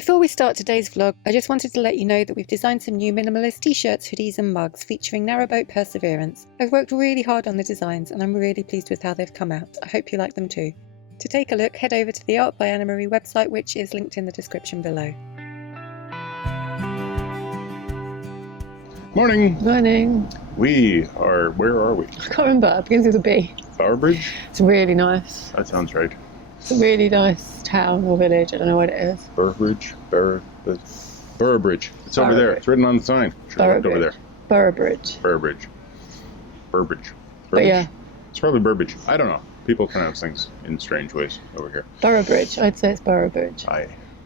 Before we start today's vlog, I just wanted to let you know that we've designed some new minimalist t-shirts, hoodies and mugs featuring narrowboat perseverance. I've worked really hard on the designs and I'm really pleased with how they've come out. I hope you like them too. To take a look, head over to the Art by Anna Marie website, which is linked in the description below. Morning! Morning! Where are we? I can't remember, it begins with a B. Boroughbridge? It's really nice. That sounds right. It's a really nice town or village, I don't know what it is. Boroughbridge? Boroughbridge. It's over there. It's written on the sign. Over there. Boroughbridge. Burbridge. But yeah. It's probably Burbridge. I don't know. People pronounce things in strange ways over here. Boroughbridge. I'd say it's Boroughbridge.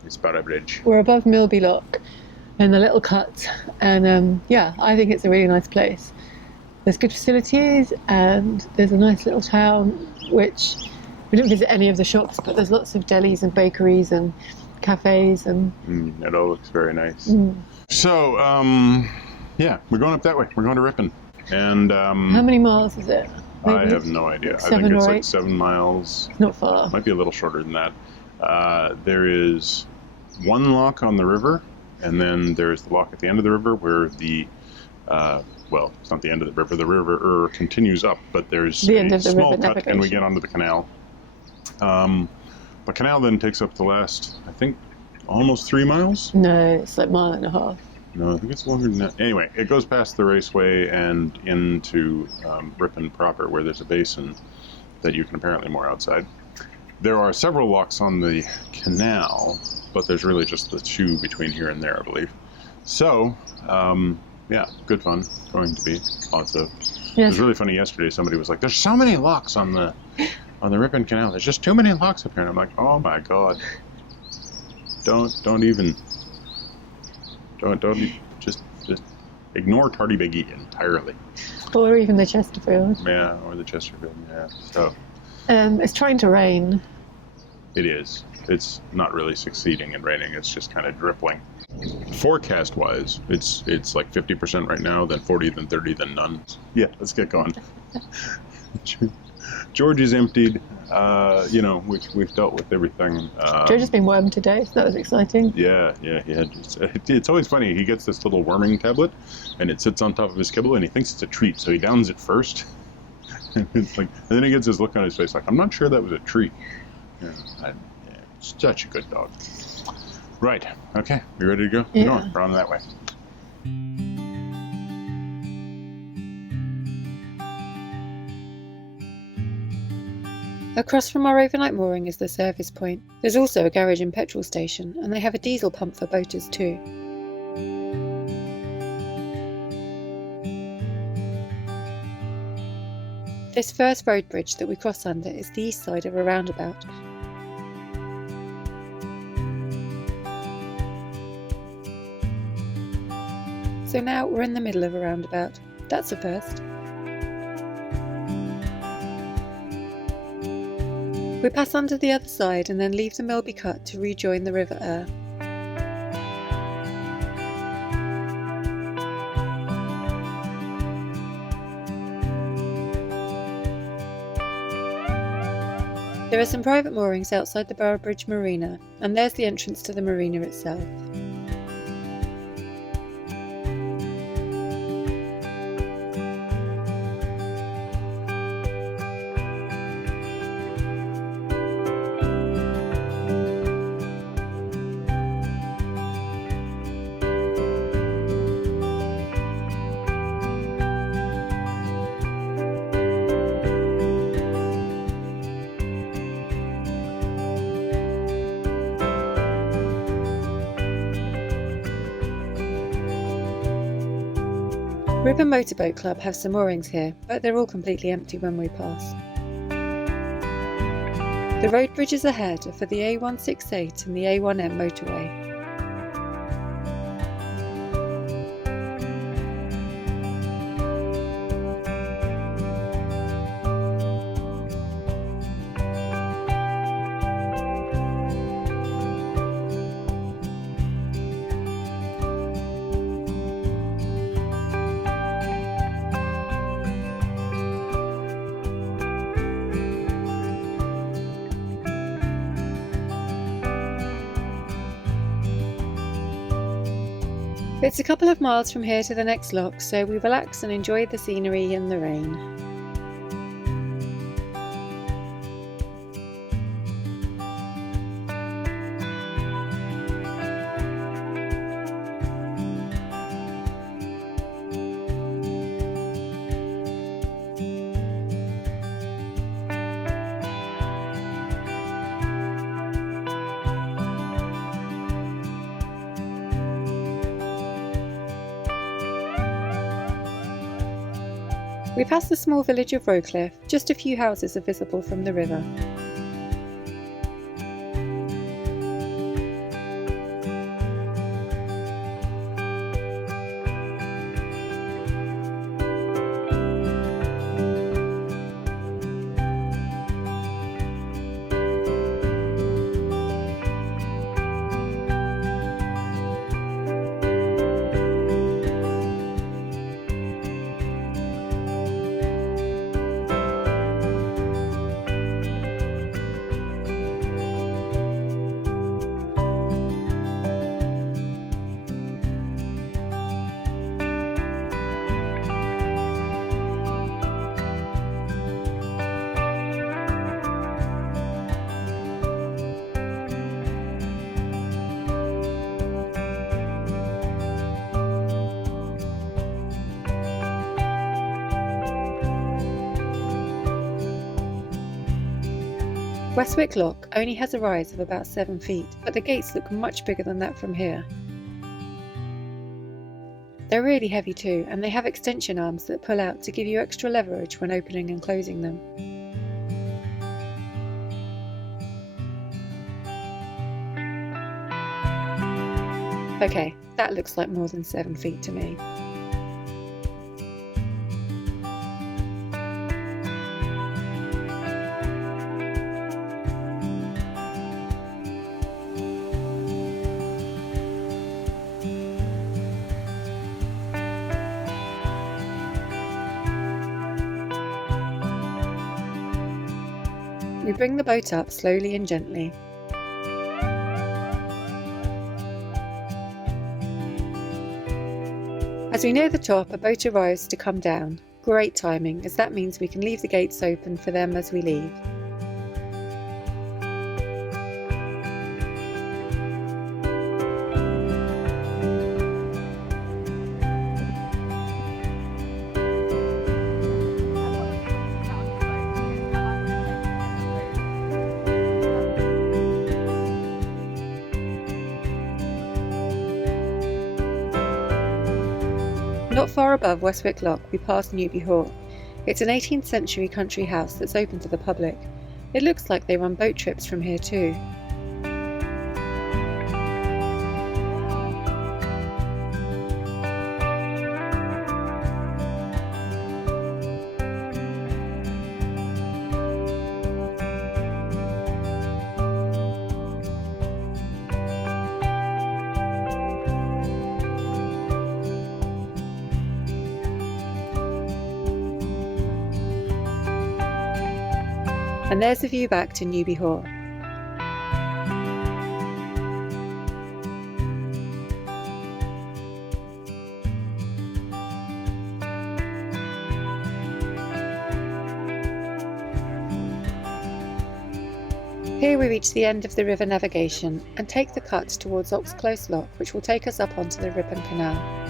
It's Boroughbridge. We're above Milby Lock in the little cut, and yeah, I think it's a really nice place. There's good facilities and there's a nice little town, which we didn't visit any of the shops, but there's lots of delis and bakeries and cafes and it all looks very nice. So yeah, we're going up that way. We're going to Ripon. And how many miles is it? Maybe I have no idea. Like I think it's like 8? 7 miles. Not far. Might be a little shorter than that. There is one lock on the river, and then there's the lock at the end of the river where the well, it's not the end of the river. The River Ure continues up, but there's the end a of the small river cut, navigation. and we get onto the canal. The canal then takes up the last, I think, almost 3 miles. No, it's like 1.5 miles. No, I think it's longer than that. Anyway, it goes past the raceway and into Ripon proper, where there's a basin that you can apparently moor outside. There are several locks on the canal, but there's really just the 2 between here and there, I believe. So, yeah, good fun. Going to be lots of. Yes. It was really funny yesterday. Somebody was like, "There's so many locks on the Ripon Canal. There's just too many locks up here." And I'm like, "Oh my god! Don't just ignore Tardy-Biggie entirely." Or even the Chesterfield. Yeah, or the Chesterfield. Yeah. So. It's trying to rain. It is. It's not really succeeding in raining. It's just kind of dripping. Forecast-wise, it's like 50% right now, then 40, then 30, then none. Yeah, let's get going. George is emptied. You know, we've dealt with everything. George has been wormed today, so that was exciting. Yeah, he had. It's always funny. He gets this little worming tablet, and it sits on top of his kibble, and he thinks it's a treat, so he downs it first. And it's like, and then he gets this look on his face, like, I'm not sure that was a treat. Yeah, such a good dog. Right. Okay. You ready to go? Yeah. We're going. We're on that way. Across from our overnight mooring is the service point. There's also a garage and petrol station, and they have a diesel pump for boaters too. This first road bridge that we cross under is the east side of a roundabout. So now we're in the middle of a roundabout. That's a first. We pass under the other side and then leave the Milby Cut to rejoin the River Ure. There are some private moorings outside the Boroughbridge Marina, and there's the entrance to the marina itself. Ripon Motorboat Club have some moorings here, but they're all completely empty when we pass. The road bridges ahead are for the A168 and the A1M motorway. It's a couple of miles from here to the next lock, so we relax and enjoy the scenery and the rain. We pass the small village of Rowcliffe. Just a few houses are visible from the river. Westwick Lock only has a rise of about 7 feet, but the gates look much bigger than that from here. They're really heavy too, and they have extension arms that pull out to give you extra leverage when opening and closing them. Okay, that looks like more than 7 feet to me. We bring the boat up slowly and gently. As we near the top, a boat arrives to come down. Great timing, as that means we can leave the gates open for them as we leave. Not far above Westwick Lock, we pass Newbie Hall. It's an 18th century country house that's open to the public. It looks like they run boat trips from here too. And there's the view back to Newbie Hall. Here we reach the end of the river navigation and take the cut towards Oxclose Lock, which will take us up onto the Ripon Canal.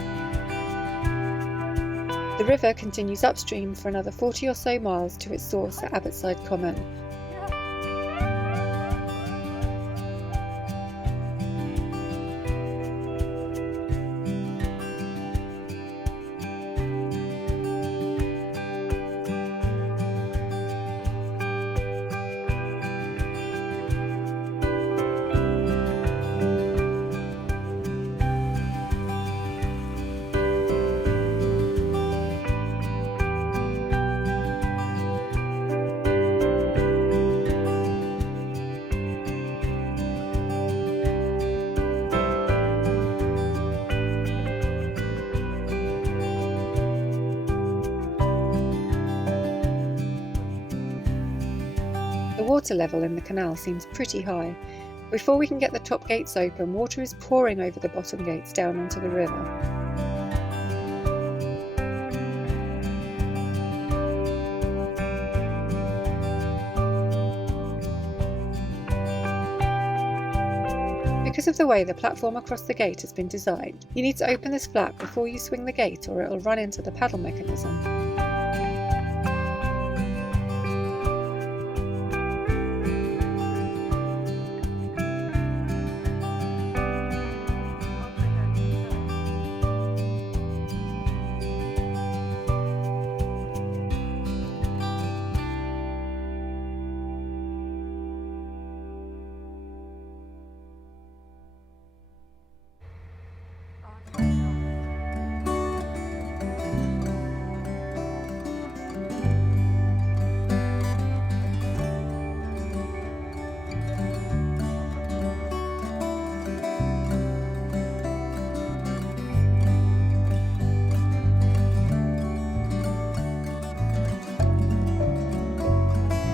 The river continues upstream for another 40 or so miles to its source at Abbotside Common. The water level in the canal seems pretty high. Before we can get the top gates open, water is pouring over the bottom gates down onto the river. Because of the way the platform across the gate has been designed, you need to open this flap before you swing the gate or it will run into the paddle mechanism.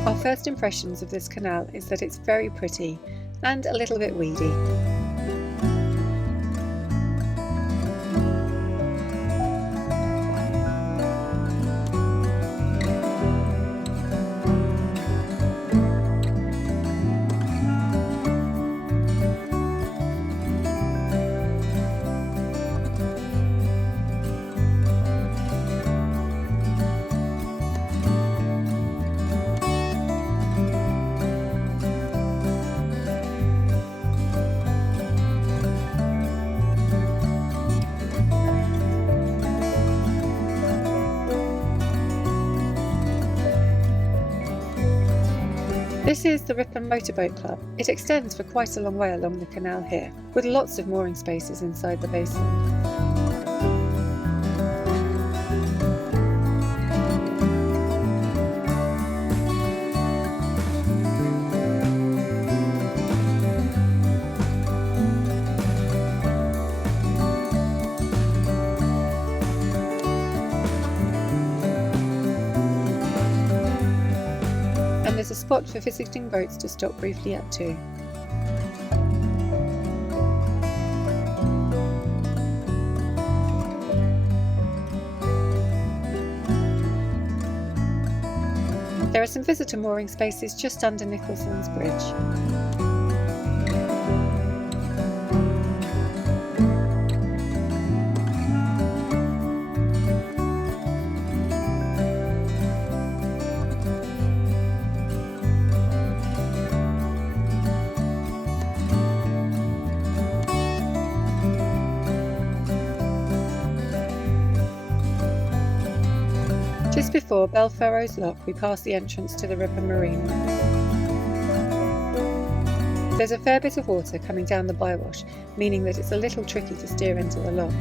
Our first impressions of this canal is that it's very pretty and a little bit weedy. This is the Ripon Motorboat Club. It extends for quite a long way along the canal here, with lots of mooring spaces inside the basin. And there's a spot for visiting boats to stop briefly at too. There are some visitor mooring spaces just under Nicholson's Bridge. Just before Belferro's Lock, we pass the entrance to the Ripon Marina. There's a fair bit of water coming down the bywash, meaning that it's a little tricky to steer into the lock.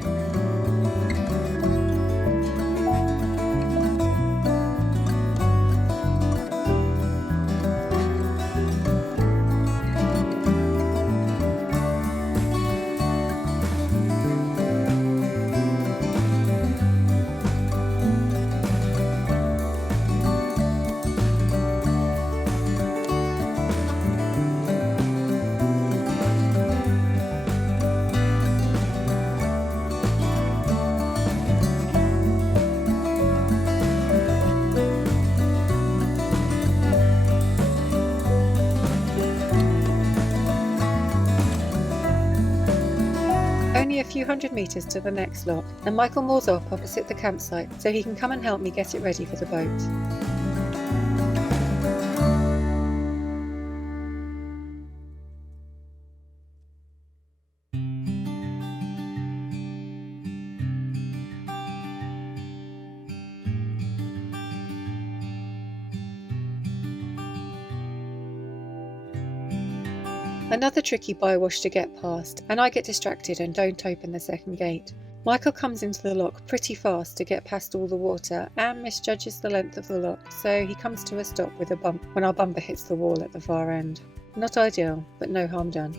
Only a few hundred metres to the next lock, and Michael moors off opposite the campsite so he can come and help me get it ready for the boat. Another tricky bywash to get past, and I get distracted and don't open the second gate. Michael comes into the lock pretty fast to get past all the water and misjudges the length of the lock, so he comes to a stop with a bump when our bumper hits the wall at the far end. Not ideal, but no harm done.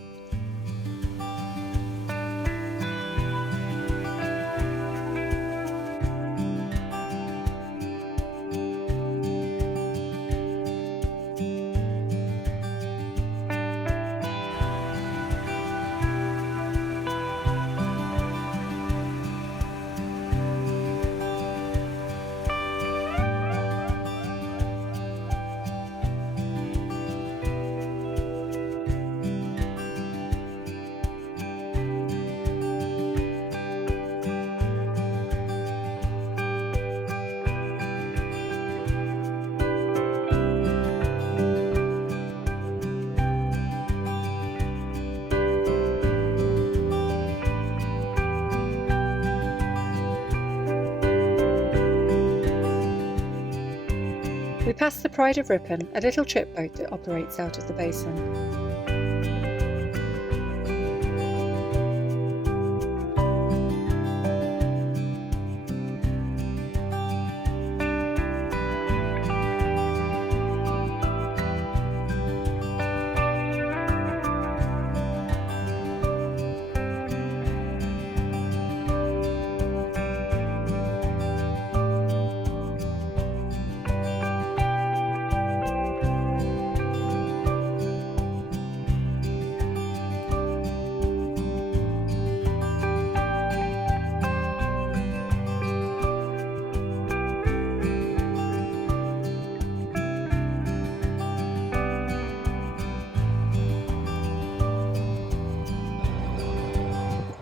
We passed the Pride of Ripon, a little trip boat that operates out of the basin.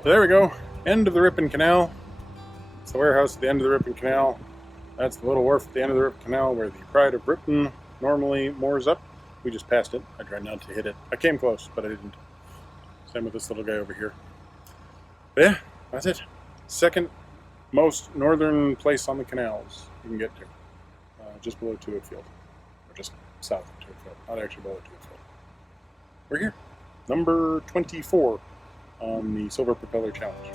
There we go. End of the Ripon Canal. It's the warehouse at the end of the Ripon Canal. That's the little wharf at the end of the Ripon Canal where the Pride of Ripon normally moors up. We just passed it. I tried not to hit it. I came close, but I didn't. Same with this little guy over here. But yeah, that's it. Second most northern place on the canals you can get to. Just below Tuitt Field. Or just south of Tuitt Field. Not actually below Tuitt Field. We're here. Number 24. On the Silver Propeller Challenge.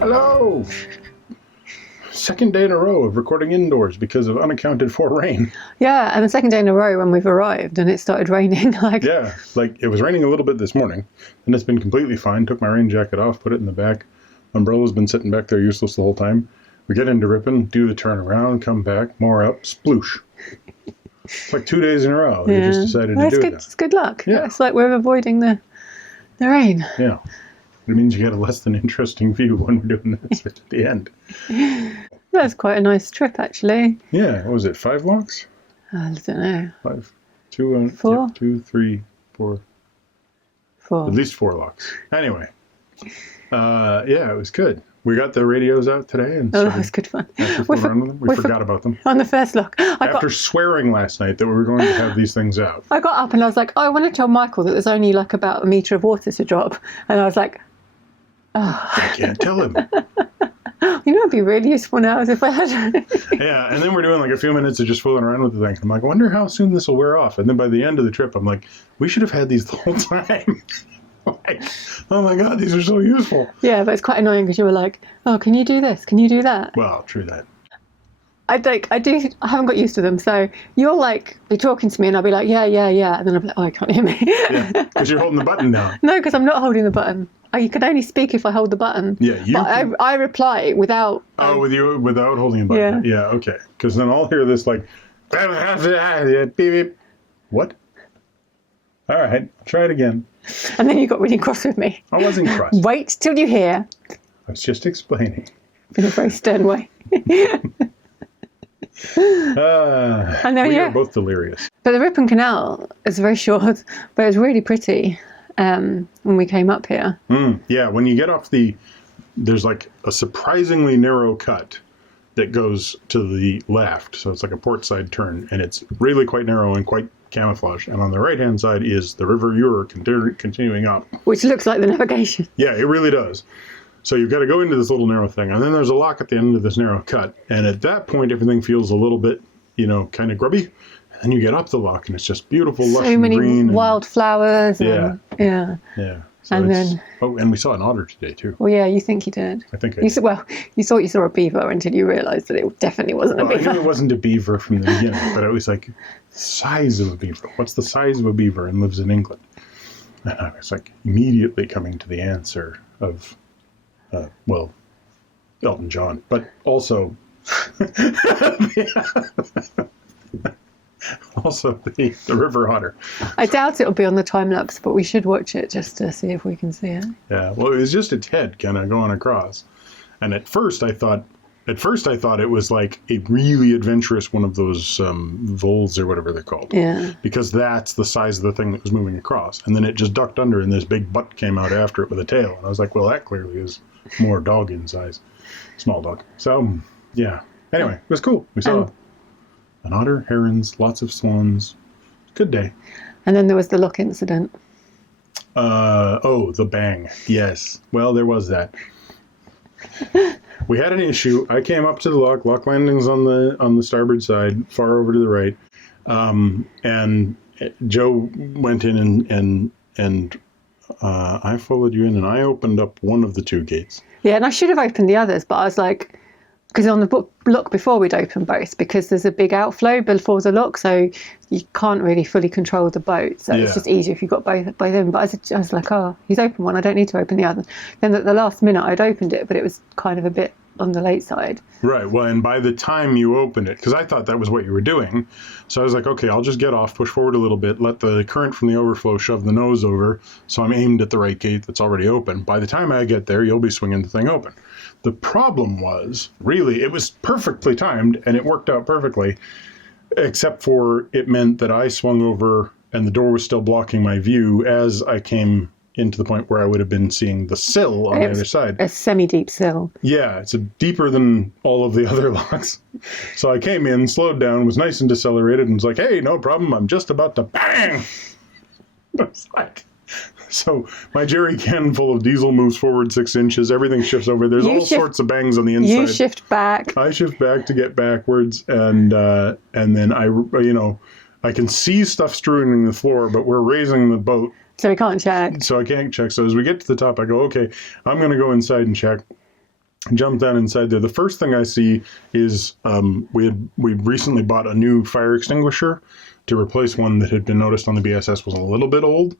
Hello! Second day in a row of recording indoors because of unaccounted for rain. Yeah, and the second day in a row when we've arrived and it started raining. Yeah, like it was raining a little bit this morning, and it's been completely fine. Took my rain jacket off, put it in the back. Umbrella's been sitting back there useless the whole time. We get into Ripon, do the turnaround, come back, more up, sploosh. It's like 2 days in a row. Yeah. They just decided to do good. that. It's good luck. Yeah. It's like we're avoiding the rain. Yeah. It means you get a less than interesting view when we're doing this at the end. That's quite a nice trip, actually. Yeah, what was it, 5 locks? I don't know. 5, 2, 4? Yeah, 2, 3, 4. 4. At least 4 locks. Anyway, yeah, it was good. We got the radios out today, and that was good fun. We forgot about them. On the first lock. After swearing last night that we were going to have these things out. I got up and I was like, oh, I want to tell Michael that there's only like about a metre of water to drop. And I was like, oh. I can't tell him. You know, it'd be really useful now as if I had. Yeah, and then we're doing like a few minutes of just fooling around with the thing. I'm like, I wonder how soon this will wear off. And then by the end of the trip, I'm like, we should have had these the whole time. Like, oh my God, these are so useful. Yeah, but it's quite annoying because you were like, oh, can you do this? Can you do that? Well, true that. I haven't got used to them. So you'll like be talking to me and I'll be like, yeah. And then I'll be like, oh, I can't hear me. Yeah, because you're holding the button down. No, because I'm not holding the button. You can only speak if I hold the button. Yeah, I reply without. Without holding the button. Yeah, okay. Because then I'll hear this like, beep, beep. What? All right, I'll try it again. And then you got really cross with me. I wasn't cross. Wait till you hear. I was just explaining. In a very stern way. We are both delirious. But the Ripon Canal is very short, but it's really pretty when we came up here. Yeah, when you get off there's like a surprisingly narrow cut that goes to the left. So it's like a port side turn, and it's really quite narrow and quite camouflaged. And on the right-hand side is the River Ure continuing up. Which looks like the navigation. Yeah, it really does. So you've got to go into this little narrow thing, and then there's a lock at the end of this narrow cut. And at that point, everything feels a little bit, kind of grubby. And then you get up the lock, and it's just beautiful, lush and green. So many wildflowers. Yeah. Yeah. So and and we saw an otter today, too. Well, yeah, you think you did. I think I did. You thought you saw a beaver until you realised that it definitely wasn't a beaver. I knew it wasn't a beaver from the beginning, but it was like the size of a beaver. What's the size of a beaver and lives in England? And I was like immediately coming to the answer of, Elton John, but also... Also, the river otter. I doubt it'll be on the time lapse, but we should watch it just to see if we can see it. Yeah, well, it was just its head kind of going across, and at first I thought it was like a really adventurous one of those voles or whatever they're called. Yeah. Because that's the size of the thing that was moving across, and then it just ducked under, and this big butt came out after it with a tail, and I was like, well, that clearly is more dog in size, small dog. So yeah. Anyway, it was cool. We saw an otter, herons, lots of swans. Good day. And then there was the lock incident. The bang. Yes. Well, there was that. We had an issue. I came up to the lock. Lock landing's on the starboard side, far over to the right. And Joe went in and I followed you in, and I opened up one of the two gates. Yeah, and I should have opened the others, but I was like, because on the look before we'd open both, because there's a big outflow before the look, so you can't really fully control the boat. So it's just easier if you've got both in. But I was like, oh, he's opened one, I don't need to open the other. Then at the last minute I'd opened it, but it was kind of a bit on the late side. Right. Well, and by the time you opened it, because I thought that was what you were doing, so I was like, okay, I'll just get off, push forward a little bit, let the current from the overflow shove the nose over, so I'm aimed at the right gate that's already open. By the time I get there, you'll be swinging the thing open. The problem was, really, it was perfectly timed, and it worked out perfectly, except for it meant that I swung over, and the door was still blocking my view as I came into the point where I would have been seeing the sill on the other side. A semi-deep sill. Yeah, it's deeper than all of the other locks. So I came in, slowed down, was nice and decelerated, and was like, hey, no problem, I'm just about to bang! I was like... So my jerry can full of diesel moves forward 6 inches. Everything shifts over. There's all sorts of bangs on the inside. You shift back. I shift back to get backwards, and then I can see stuff strewing the floor, but we're raising the boat, so we can't check. So I can't check. So as we get to the top, I go, okay, I'm going to go inside and check. Jump down inside there. The first thing I see is we recently bought a new fire extinguisher to replace one that had been noticed on the BSS was a little bit old.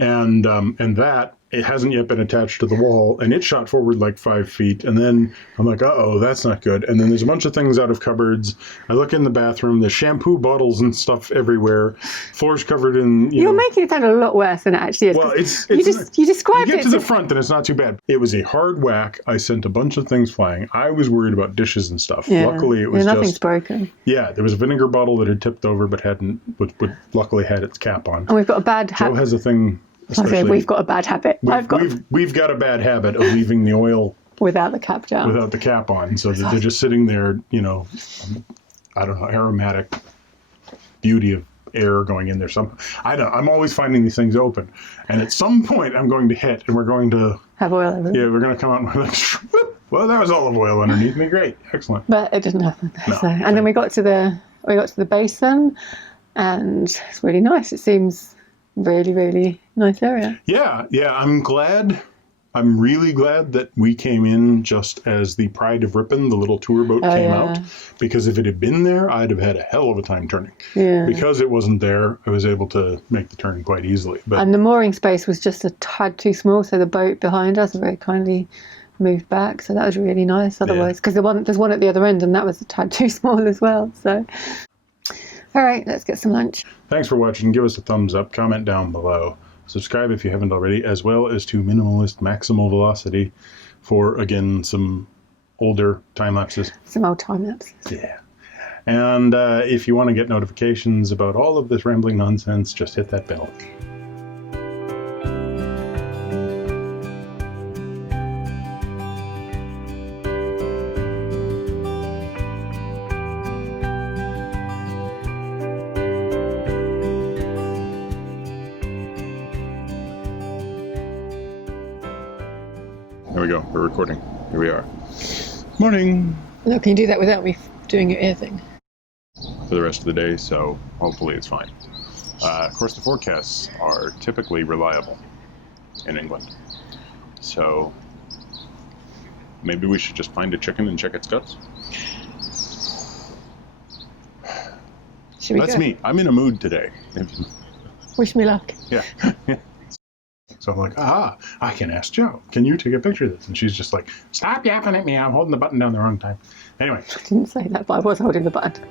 And that, it hasn't yet been attached to the wall, and it shot forward like 5 feet. And then I'm like, uh-oh, that's not good. And then there's a bunch of things out of cupboards. I look in the bathroom, there's shampoo bottles and stuff everywhere. Floor's covered in, You're making it sound a lot worse than it actually is. Well, you described it. You get to the front, and it's not too bad. It was a hard whack. I sent a bunch of things flying. I was worried about dishes and stuff. Yeah. Luckily, it was nothing's broken. Yeah, there was a vinegar bottle that had tipped over, but luckily had its cap on. And we've got a bad Joe has a thing... We've got a bad habit. We've got a bad habit of leaving the oil without the cap down, without the cap on, so that they're just sitting there. I don't know, aromatic beauty of air going in there. I'm always finding these things open, and at some point I'm going to hit, and we're going to have oil everywhere. Yeah, we're going to come out and we're like, well, that was olive oil underneath me. Great, excellent. But it didn't happen. No. And then we got to the basin, and it's really nice. It seems really, really nice area. Yeah. I'm really glad that we came in just as the Pride of Ripon, the little tour boat, came out. Because if it had been there, I'd have had a hell of a time turning. Yeah. Because it wasn't there, I was able to make the turn quite easily. And the mooring space was just a tad too small, so the boat behind us very kindly moved back. So that was really nice. Otherwise, because there's one at the other end, and that was a tad too small as well. So, all right, let's get some lunch. Thanks for watching. Give us a thumbs up, comment down below. Subscribe if you haven't already, as well as to Minimalist Maximal Velocity for, again, some older time lapses. Some old time lapses. Yeah. And if you want to get notifications about all of this rambling nonsense, just hit that bell. There we go. We're recording. Here we are. Morning. Look, can you do that without me doing your ear thing? For the rest of the day, so hopefully it's fine. Of course, the forecasts are typically reliable in England. So maybe we should just find a chicken and check its guts. That's me. I'm in a mood today. Wish me luck. Yeah. So I'm like, I can ask Joe, can you take a picture of this? And she's just like, stop yapping at me. I'm holding the button down the wrong time. Anyway. I didn't say that, but I was holding the button.